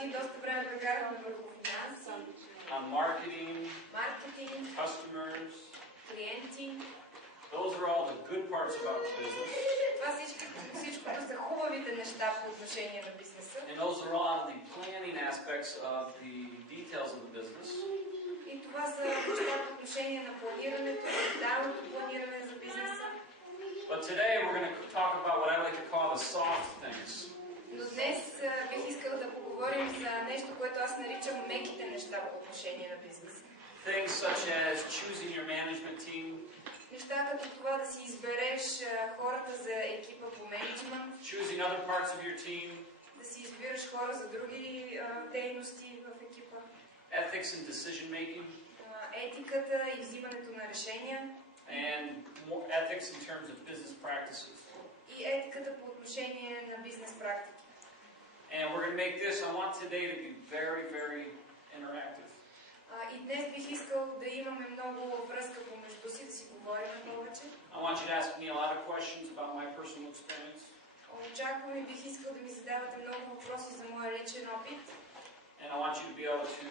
дни доста време прекарахме върху финанси, on marketing, маркетинг, customers. клиенти. Those are all the good parts about business. Това всичкото са хубавите неща по отношение на бизнеса. And those are all the planning aspects of the details of the business. И това са неща по отношение на планирането, детайлното планиране за бизнеса. But today we're going to talk about what I like to call the soft things. Но днес бих искала да поговорим за нещо, което аз наричам меките неща по отношение на бизнеса. Things such as choosing your management team. Неща като това да си избереш хората за екипа по мениджмънт. Choosing other parts of your team. Да си избираш хора за други дейности в екипа. Ethics and decision making. Етиката и взимането на решения. And more ethics in terms of business practices. И етиката по отношение на бизнес практики. And we're going to make this, I want today to be very, very interactive. И днес бих искал да имаме много връзка помежду си, да си говорим повече. I want you to ask me a lot of questions about my personal experience. Очаквам и бих искал да ми задавате много въпроси за моя личен опит. And I want you to be able to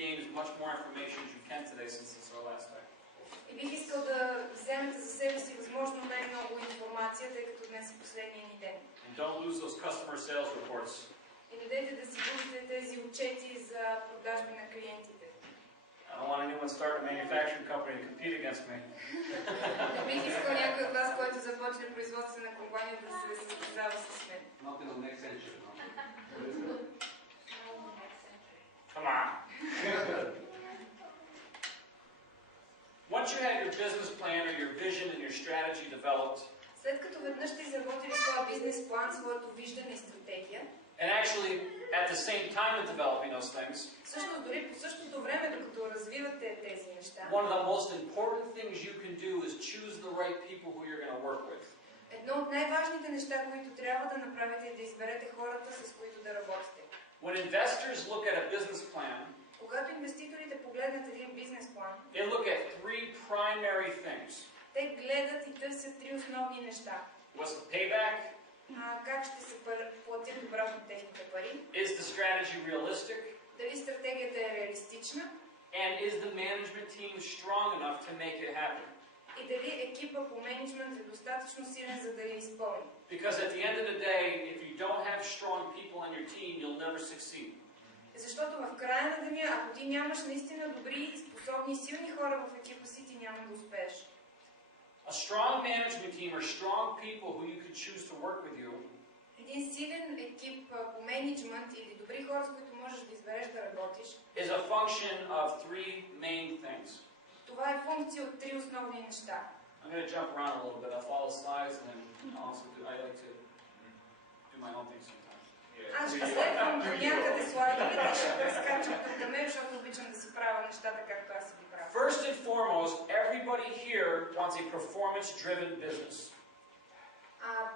gain as much more information as you can today since it's our last day. И бих искал да вземете за себе си възможно най-много информация, тъй като днес е последния ни ден. And don't lose those customer sales reports. И не дайте да си губите тези отчети за продажби на клиентите. I don't want anyone to start a manufacturing company to compete against me. Не бих искал някой от вас, който започне производствена компания, да се състезава с мен. Not in the next century, no? Come on. Once you have your business plan or your vision and your strategy developed, след като веднъж сте изработили своя бизнес план, своето виждане и стратегия, and actually at the same time of developing those things, всъщност дори по същото време, докато развивате тези неща, one of the most important things you can do is choose the right people who you're going to work with. Едно от най-важните неща, които трябва да направите, е да изберете хората, с които да работите. When investors look at a business plan, когато инвеститорите погледнат един бизнес план, they look at three primary things. те гледат и търсят три основни неща. What's the payback? Как ще се платят обратно техните пари? Is the strategy realistic? Дали стратегията е реалистична? And is the management team strong enough to make it happen? И дали екипа по менеджмент е достатъчно силен, за да я изпълни? Because at the end of the day, if you don't have strong people on your team, you'll never succeed. Защото в края на деня, ако ти нямаш наистина добри, способни и силни хора в екипа си, ти няма да успееш. A strong management team or strong people who you could choose to work with you един силен екип по менеджмент или добри хора, с които можеш да избереш да работиш, is a function of three main things. Това е функция от три основни неща. I'm going to jump around a little bit. I'll follow slides and then also I like to do my own thing sometimes. Аз ще следвам до някъде слайдовете, ще разкачам към мен, защото обичам да си правя нещата както аз си ги правя. First and foremost, everybody here wants a performance-driven business.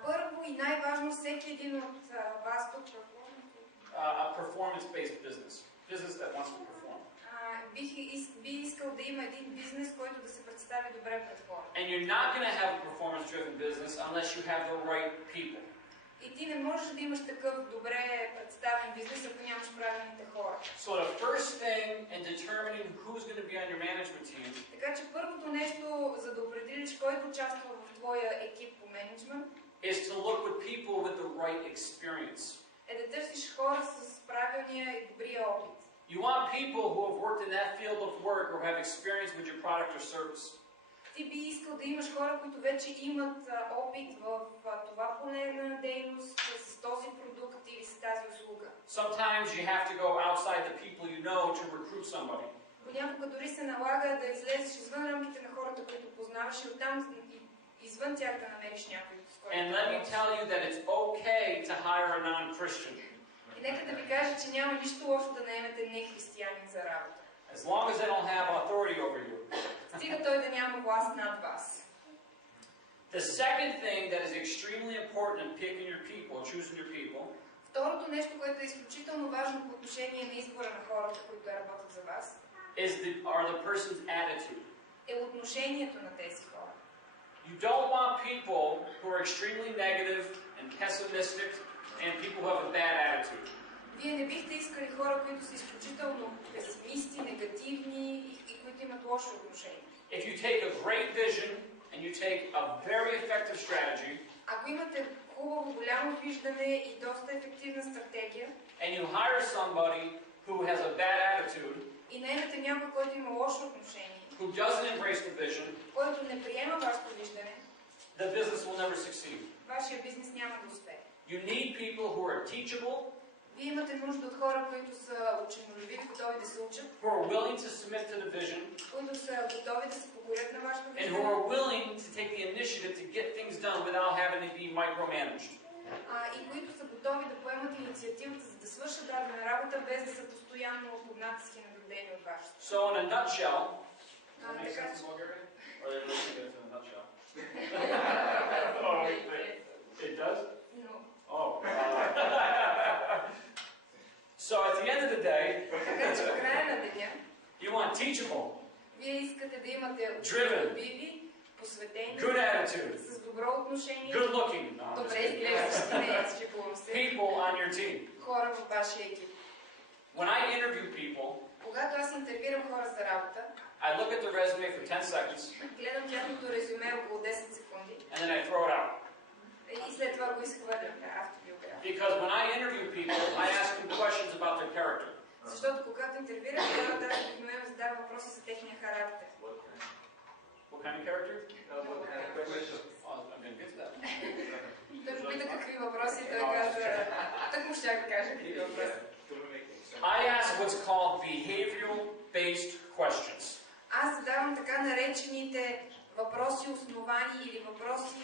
Първо и най-важно, всеки един от вас тук A performance-based business. Business that wants to perform. би искал да има един бизнес, който да се представи добре пред хората. And you're not going to have a performance-driven business unless you have the right people. И ти не можеш да имаш такъв добре представен бизнес, ако нямаш правилните хора. So the first thing in determining who's going to be on your management team, така че първото нещо, за да определиш кой да участва в твоя екип по менеджмент, is to look with people with the right experience. е да търсиш хора с правилния и добрия опит. You want people who have worked in that field of work or have experience with your product or service. Ти би искал да имаш хора, които вече имат опит в това поле на дейност, с този продукт или с тази услуга. Sometimes you have to go outside the people you know to recruit somebody. Понякога дори се налага да излезеш извън рамките на хората, които познаваш и оттам извън тях да намериш някой, с който. And let me tell you that it's okay to hire a non-Christian. И нека да ви кажа, че няма нищо лошо да наемете не-християнин за работа. As long as they don't have authority over you. Стига той да няма власт над вас. The second thing that is extremely important in picking your people, choosing your people, второто нещо, което е изключително важно по отношение на избора на хората, които работят за вас, are the person's attitude. е отношението на тези хора. You don't want people who are extremely negative and pessimistic and people who have a bad attitude. Вие не бихте искали хора, които са изключително песимисти, негативни и които имат лошо отношение. If you take a great vision and you take a very effective strategy, ако имате хубаво, голямо виждане и доста ефективна стратегия, and you hire somebody who has a bad attitude, и наемете някой, който има лошо отношение, who doesn't embrace the vision, който не приема вашето виждане, the business will never succeed. вашия бизнес няма да успее. You need people who are teachable, Вие имате нужда от хора, които са ученолюбиви, готови да се учат, who are willing to submit to the vision, които са готови да се покорят на вашето and who виждане, are willing to take the initiative to get things done without having to be micromanaged. И които са готови да поемат инициативата, за да свършат дадена работа, без да са постоянно под натиск и наблюдение от вашето. So in a nutshell, Така че... or they really get it in a nutshell? Oh, it does? Но, Oh. So at the end of the day, така че в края на деня, you want teachable, вие искате да имате Driven. ученолюбиви, посветени, good attitude, с добро отношение, good looking, no, I'm just добре kidding. изглеждащи, не, шегувам се, People on your team. хора в вашия екип. When I interview people, Когато аз интервюирам хора за работа, I look at the resume for 10 seconds, гледам тяхното резюме около 10 секунди and then I throw it out. и след това го изхвърлям на автобиография. Because when I interview people, I ask them questions about their character. Защото когато интервюирам хората, аз обикновено задавам въпроси за техния характер. What kind of character? Oh, I'm going to get to that. Той попита какви въпроси, той каза, так му щях да кажа какви въпроси. I ask what's called behavioral-based questions. Аз задавам така наречените въпроси основани или въпроси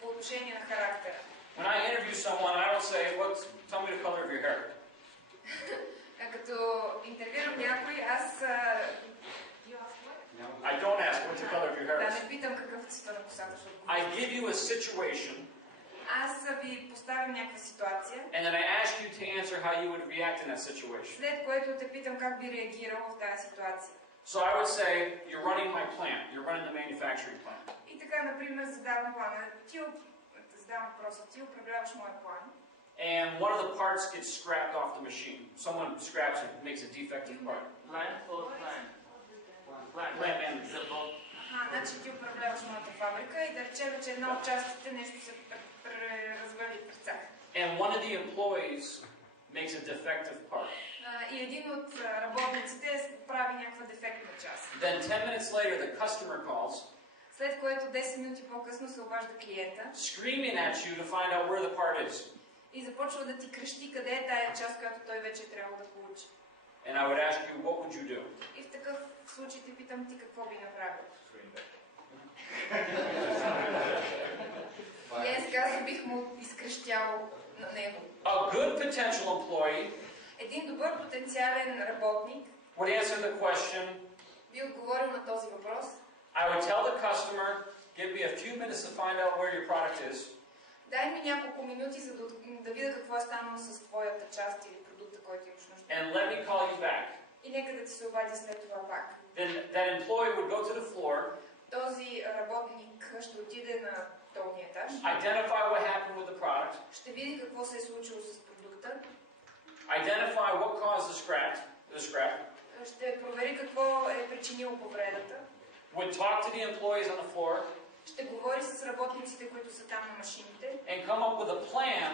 по отношение на характера. When I interview someone, I don't say, tell me the color of your hair. Като интервюирам някой, аз... I don't ask what's the color of your hair. Да, не питам какъв е цвета на косата, защото... I give you a situation, Аз ви поставям някаква ситуация, and then I ask you to answer how you would react in that situation. след което те питам как би реагирал в тази ситуация. So I would say, you're running my plant. You're running the manufacturing plant. И така, например, задавам плана. Задавам въпроса, ти управляваш моя план. And one of the parts gets scrapped off the machine. Someone scraps it, makes a defective part. Plant or plant? Plant manager. Значи ти управляваш моята фабрика и да речем, че една от частите нещо се развали през тях. And one of the employees makes a defective part. И един от работниците прави някаква дефектна част. Then 10 minutes later, the customer calls, След което 10 минути по-късно се обажда клиента screaming at you to find out where the part is. и започва да ти крещи къде е тая част, която той вече е трябвало да получи. And I would ask you, what would you do? И в такъв случай те питам ти какво би направил. И аз казвам, бих му изкрещял на него. A good potential employee Един добър потенциален работник would answer the question, би отговорил на този въпрос. I would tell the customer, give me a few minutes to find out where your product is. Дай ми няколко минути, за да видя какво е станало с твоята част или продукта, който имаш нужда. And let me call you back. И нека да ти се обади след това пак. Then that employee would go to the floor, Този работник ще отиде на долния етаж, identify what happened with the product, ще види какво се е случило с продукта, identify what caused the scrap, ще провери какво е причинило повредата, would talk to the employees on the floor, ще говори с работниците, които са там на машините, and come up with a plan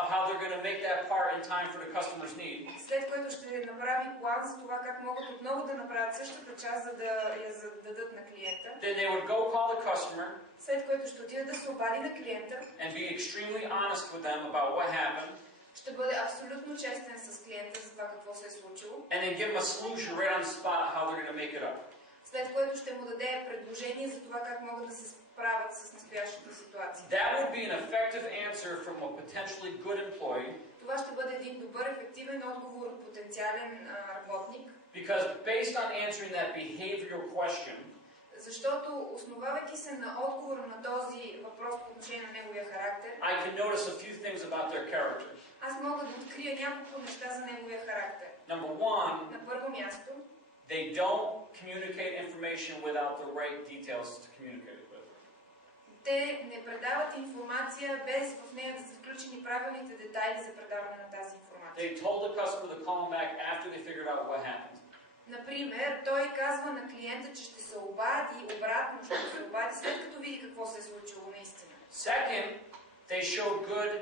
of how they're going to make that part in time for the customer's need. след което ще направи план за това как могат отново да направят същата част, за да я дадат на клиента. Then they would go call the customer След което ще отиде да се обади на клиента, and be extremely honest with them about what happened, ще бъде абсолютно честен с клиента за това какво се е случило, and then give them a solution right on the spot how they're going to make it up. след което ще му даде предложение за това как могат да се справят с настоящата ситуация. That would be an effective answer from a potentially good employee, Това ще бъде един добър, ефективен отговор от потенциален работник, because based on answering that behavioral question, защото основавайки се на отговора на този въпрос по отношение на неговия характер, I can notice a few things about their character. аз мога да открия няколко неща за неговия характер. Number one, На първо място, they don't communicate information without the right details to communicate it with. те не предават информация без в нея да са включени правилните детайли за предаване на тази информация. They told the customer to call them back after they figured out what happened. Например, той казва на клиента, че ще се обади обратно, ще се обади след като види какво се е случило наистина. Second, they showed good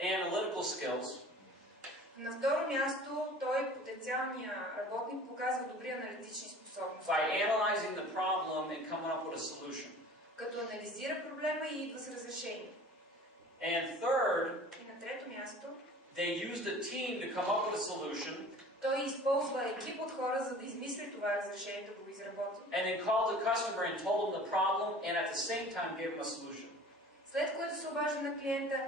analytical skills. На второ място, той, потенциалният работник, показва добри аналитични способности. By analyzing the problem and coming up with a solution. Като анализира проблема и идва с разрешение. And third, и на трето място, they used a team to come up with a solution. Той използва екип от хора, за да измисли това разрешение, да го изработи. And then called the customer and told them the problem and at the same time gave them a solution. След което се обажда на клиента,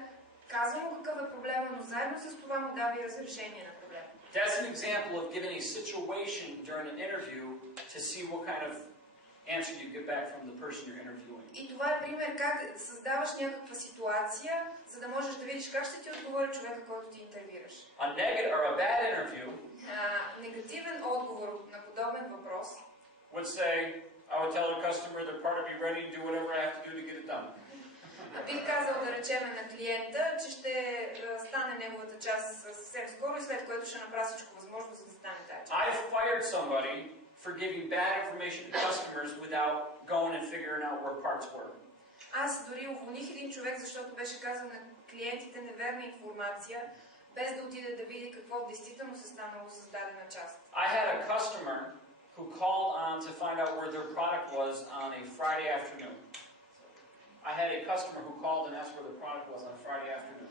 казва му какъв е проблема, но заедно с това му дава и разрешение на проблема. That's an example of giving a situation during an interview to see what kind of answer you get back from the person you're interviewing. И това е пример как създаваш някаква ситуация, за да можеш да видиш как ще ти отговори човека, който ти интервюираш. A negative or a bad interview негативен отговор на подобен въпрос would say, I would tell the customer they're part of me ready to do whatever I have to do to get it done. Бих казал, да речем на клиента, че ще стане неговата част съвсем скоро и след което ще направи всичко възможно, за да стане тази част. I fired somebody for giving bad information to customers without going and figuring out where parts were. Аз дори уволних един човек, защото беше казал на клиентите неверна информация, без да отиде да види какво в действителност е станало с дадена част. I had a customer who called on to find out where their product was on a Friday afternoon. I had a customer who called and asked where the product was on a Friday afternoon.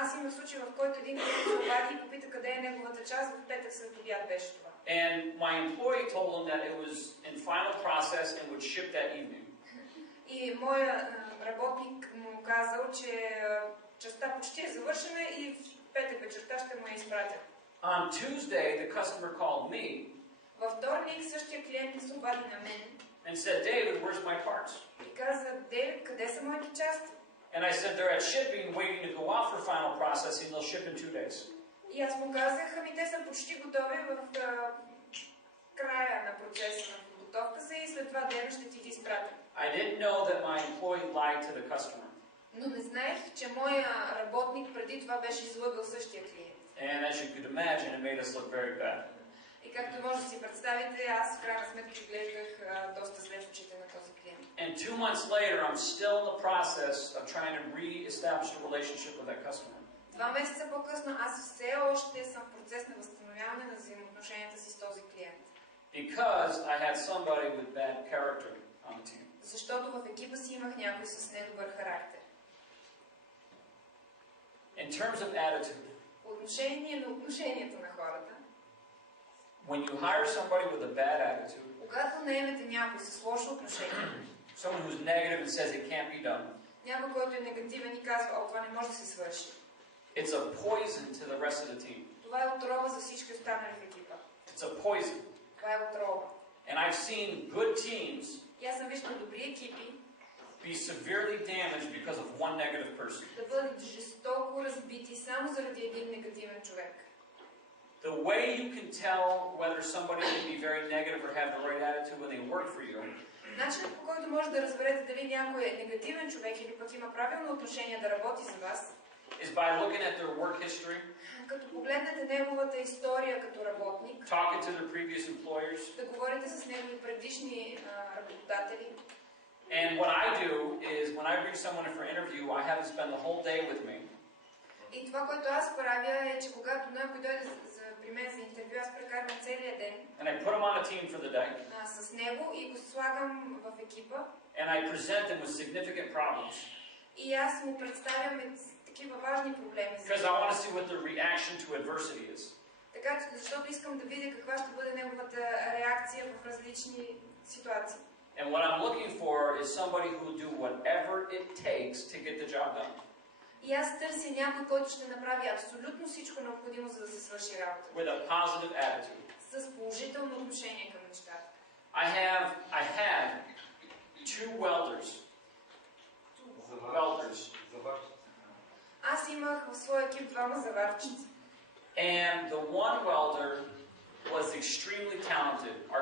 Аз имах случай, в който един клиент се обади и попита къде е неговата част, в петък след обяд беше това. And my employee told him that it was in final process and would ship that evening. И моя работник му казал, че частта почти е завършена и в петък вечерта ще му я изпратят. On Tuesday, the customer called me. Във вторник същия клиент се обади на мен. And said, David, where's my parts? И каза, Дейвид, къде са моите части? And I said, they're at shipping, waiting to go out for final processing. They'll ship in 2 days. И аз му казах, ами те са почти готови в края на процеса на подготовка са и след 2 дена ще ти ги изпратя. I didn't know that my employee lied to the customer. Но не знаех, че моя работник преди това беше излъгал същия клиент. And as you could imagine, it made us look very bad. И както може да си представите, аз в крайна сметка изглеждах доста зле в очите на този клиент. And 2 months later, I'm still in the process of trying to re-establish a relationship with that customer. 2 месеца по-късно аз все още съм в процес на възстановяване на взаимоотношенията си с този клиент. Because I had somebody with bad character on the team. Защото в екипа си имах някой с недобър характер. In terms of attitude, По отношение на отношението на хората, when you hire somebody with a bad attitude, когато наемете някой с лошо отношение, someone who's negative and says it can't be done, някой, който е негативен и казва, това не може да се свърши. it's a poison to the rest of the team. Това е отрова за всички останали в екипа. It's a poison. Това е отрова. And I've seen good teams И аз съм виждал добри екипи be severely damaged because of one negative person. да бъдат жестоко разбити само заради един негативен човек. The way you can tell whether somebody can be very negative or have the right attitude when they work for you Начинът, по който може да разберете дали някой е негативен човек или пък има правилно отношение да работи за вас, is by looking at their work history, като погледнете неговата история като работник, talking to their previous employers, да говорите с негови предишни работодатели. and what I do is when I bring someone in for an interview, I have them spend the whole day with me. И това, което аз правя е, че когато някой дойде при мен за интервю, аз прекарвам целия ден And I put them on a team for the day. С него и го слагам в екипа. And I present them with significant problems. И аз му представям такива важни проблеми. Because I want to see what their reaction to adversity is. Така, защото искам да видя каква ще бъде неговата реакция в различни ситуации. And what I'm looking for is somebody who will do whatever it takes to get the job done. И аз търся някой, който ще направи абсолютно всичко необходимо, за да се свърши работа. With a positive attitude. С положително отношение към нещата. I had 2 welders. Аз имах в своя екип 2 заварчици. And the one welder was extremely talented. Our